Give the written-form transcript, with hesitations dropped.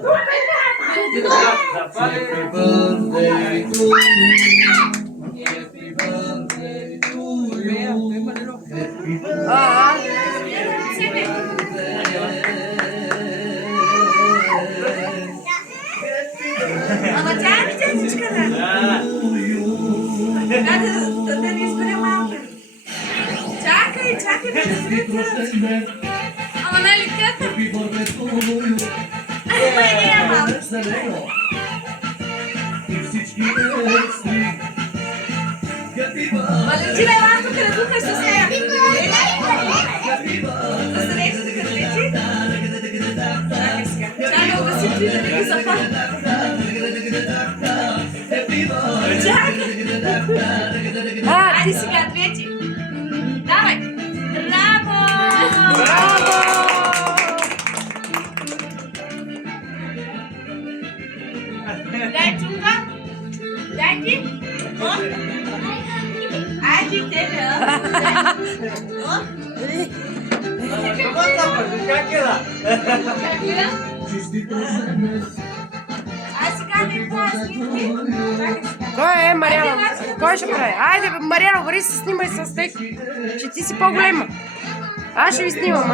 Happy birthday to you. Happy birthday to you. Happy Ama çağırmayacağız hiç kadar. Hadi tadını izleyelim abi. Çakayı. Ama ne dikkat. birthday to you. Valentina, eu acho que tu fez sucesso. Você nem se acredita? Já eu vou sentir aqui só para. Ah, disse Gatvete. Давай. Браво! Браво! Дай чунга. Дайте. Айде тебе. Как это? А сега не праздники. Кой е, Мариано? Кой ще прави? Айде, Мариано, вари се снимай с тех. Ще ти си по-голема. Аз ще ви снимам.